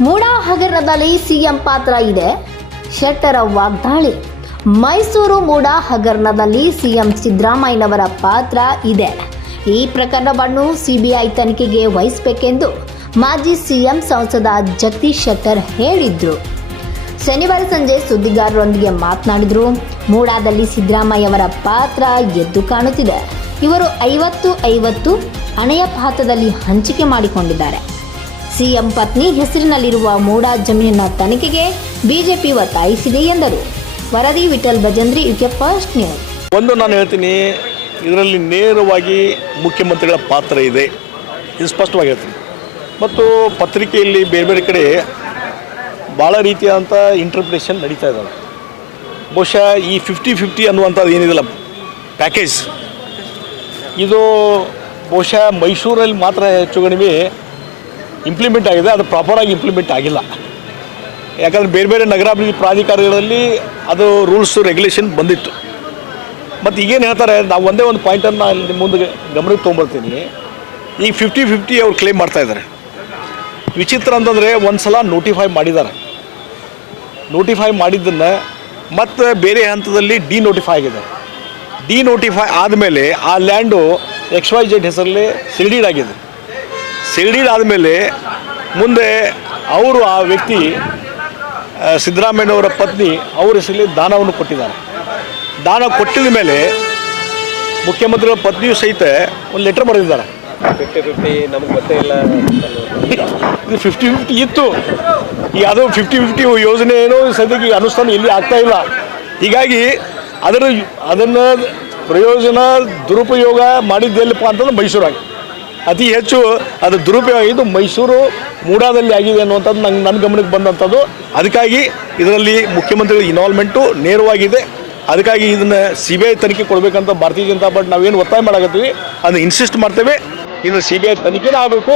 ಮೂಡಾ ಹಗರಣದಲ್ಲಿ ಸಿಎಂ ಪಾತ್ರ ಇದೆ. ಶೆಟ್ಟರ ವಾಗ್ದಾಳಿ. ಮೈಸೂರು ಮೂಡಾ ಹಗರಣದಲ್ಲಿ ಸಿಎಂ ಸಿದ್ದರಾಮಯ್ಯನವರ ಪಾತ್ರ ಇದೆ. ಈ ಪ್ರಕರಣವನ್ನು ಸಿಬಿಐ ತನಿಖೆಗೆ ವಹಿಸಬೇಕೆಂದು ಮಾಜಿ ಸಿಎಂ ಸಂಸದ ಜಗದೀಶ್ ಶೆಟ್ಟರ್ ಹೇಳಿದ್ರು. ಶನಿವಾರ ಸಂಜೆ ಸುದ್ದಿಗಾರರೊಂದಿಗೆ ಮಾತನಾಡಿದರು. ಮೂಡಾದಲ್ಲಿ ಸಿದ್ದರಾಮಯ್ಯವರ ಪಾತ್ರ ಎದ್ದು ಕಾಣುತ್ತಿದೆ. ಇವರು ಐವತ್ತು ಐವತ್ತು ಹಣೆಯ ಪಾತ್ರದಲ್ಲಿ ಹಂಚಿಕೆ ಮಾಡಿಕೊಂಡಿದ್ದಾರೆ. ಸಿಎಂ ಪತ್ನಿ ಹೆಸರಿನಲ್ಲಿರುವ ಮೂಡಾ ಜಮೀನಿನ ತನಿಖೆಗೆ ಬಿಜೆಪಿ ಒತ್ತಾಯಿಸಿದೆ ಎಂದರು. ವರದಿ Vittal Bhajantri UK first news. ಒಂದು ನಾನು ಹೇಳ್ತೀನಿ, ಇದರಲ್ಲಿ ನೇರವಾಗಿ ಮುಖ್ಯಮಂತ್ರಿಗಳ ಪಾತ್ರ ಇದೆ. ಇದು ಸ್ಪಷ್ಟವಾಗಿ ಹೇಳ್ತೀನಿ. ಮತ್ತು ಪತ್ರಿಕೆಯಲ್ಲಿ ಬೇರೆ ಬೇರೆ ಕಡೆ ಭಾಳ ರೀತಿಯಾದಂಥ ಇಂಟರ್ಪ್ರಿಟೇಷನ್ ನಡೀತಾ ಇದ್ದಾವೆ. ಬಹುಶಃ ಈ ಫಿಫ್ಟಿ ಫಿಫ್ಟಿ ಅನ್ನುವಂಥದ್ದು ಏನಿದೆಲ್ಲ ಪ್ಯಾಕೇಜ್ ಇದು ಬಹುಶಃ ಮೈಸೂರಲ್ಲಿ ಮಾತ್ರ ಹೆಚ್ಚು ಕಡಿಮೆ ಇಂಪ್ಲಿಮೆಂಟ್ ಆಗಿದೆ, ಅದು ಪ್ರಾಪರಾಗಿ ಇಂಪ್ಲಿಮೆಂಟ್ ಆಗಿಲ್ಲ. ಯಾಕಂದರೆ ಬೇರೆ ಬೇರೆ ನಗರಾಭಿವೃದ್ಧಿ ಪ್ರಾಧಿಕಾರಗಳಲ್ಲಿ ಅದು ರೂಲ್ಸು ರೆಗ್ಯುಲೇಷನ್ ಬಂದಿತ್ತು. ಮತ್ತು ಈಗೇನು ಹೇಳ್ತಾರೆ, ನಾವು ಒಂದೇ ಒಂದು ಪಾಯಿಂಟನ್ನು ನಿಮ್ಮ ಮುಂದೆ ಗಮನಕ್ಕೆ ತೊಗೊಂಬರ್ತೀನಿ. ಈಗ ಫಿಫ್ಟಿ ಫಿಫ್ಟಿ ಅವ್ರು ಕ್ಲೇಮ್ ಮಾಡ್ತಾ ಇದ್ದಾರೆ. ವಿಚಿತ್ರ ಅಂತಂದರೆ ಒಂದು ಸಲ ನೋಟಿಫೈ ಮಾಡಿದ್ದಾರೆ. ನೋಟಿಫೈ ಮಾಡಿದ್ದನ್ನು ಮತ್ತು ಬೇರೆ ಹಂತದಲ್ಲಿ ಡಿ ನೋಟಿಫೈ ಆಗಿದೆ. ಡಿ ನೋಟಿಫೈ ಆದಮೇಲೆ ಆ ಲ್ಯಾಂಡು ಎಕ್ಸ್ ವೈ ಜೆಡ್ ಹೆಸರಲ್ಲಿ ಸಿಲ್ಡೀಡ್ ಆಗಿದೆ. ಸಿಲ್ಡೀಡ್ ಆದಮೇಲೆ ಮುಂದೆ ಅವರು ಆ ವ್ಯಕ್ತಿ ಸಿದ್ದರಾಮಯ್ಯನವರ ಪತ್ನಿ ಅವ್ರ ಹೆಸರಲ್ಲಿ ದಾನವನ್ನು ಕೊಟ್ಟಿದ್ದಾರೆ. ದಾನ ಕೊಟ್ಟಿದ ಮೇಲೆ ಮುಖ್ಯಮಂತ್ರಿಗಳ ಪತ್ನಿಯು ಸಹಿತ ಒಂದು ಲೆಟರ್ ಬರೆದಿದ್ದಾರೆ. ಫಿಫ್ಟಿ ಫಿಫ್ಟಿ ನಮ್ಗೆ ಗೊತ್ತೇ ಇಲ್ಲ. ಇದು ಫಿಫ್ಟಿ ಫಿಫ್ಟಿ ಇತ್ತು. ಈಗ ಅದು ಫಿಫ್ಟಿ ಫಿಫ್ಟಿ ಯೋಜನೆ ಏನೋ ಸದ್ಯಕ್ಕೆ ಅನುಷ್ಠಾನ ಇಲ್ಲಿ ಆಗ್ತಾ ಇಲ್ಲ. ಹೀಗಾಗಿ ಅದರ ಅದನ್ನು ಪ್ರಯೋಜನ ದುರುಪಯೋಗ ಮಾಡಿದ್ದೆಲ್ಲಪ್ಪ ಅಂತಂದ್ರೆ ಮೈಸೂರಾಗಿ. ಅತಿ ಹೆಚ್ಚು ಅದು ದುರುಪಯೋಗ ಇದು ಮೈಸೂರು ಮೂಡಾದಲ್ಲಿ ಆಗಿದೆ ಅನ್ನುವಂಥದ್ದು ನಂಗೆ ನನ್ನ ಗಮನಕ್ಕೆ ಬಂದಂಥದ್ದು. ಅದಕ್ಕಾಗಿ ಇದರಲ್ಲಿ ಮುಖ್ಯಮಂತ್ರಿಗಳ ಇನ್ವಾಲ್ವ್ಮೆಂಟು ನೇರವಾಗಿದೆ. ಅದಕ್ಕಾಗಿ ಇದನ್ನು ಸಿ ಬಿ ಐ ತನಿಖೆ ಕೊಡಬೇಕಂತ ಭಾರತೀಯ ಜನತಾ ಪಾರ್ಟಿ ನಾವೇನು ಒತ್ತಾಯ ಮಾಡಕತ್ತೀವಿ, ಅದನ್ನು ಇನ್ಸಿಸ್ಟ್ ಮಾಡ್ತೇವೆ. ಇದು ಸಿ ಬಿ ಐ ತನಿಖೆನೇ ಆಗಬೇಕು.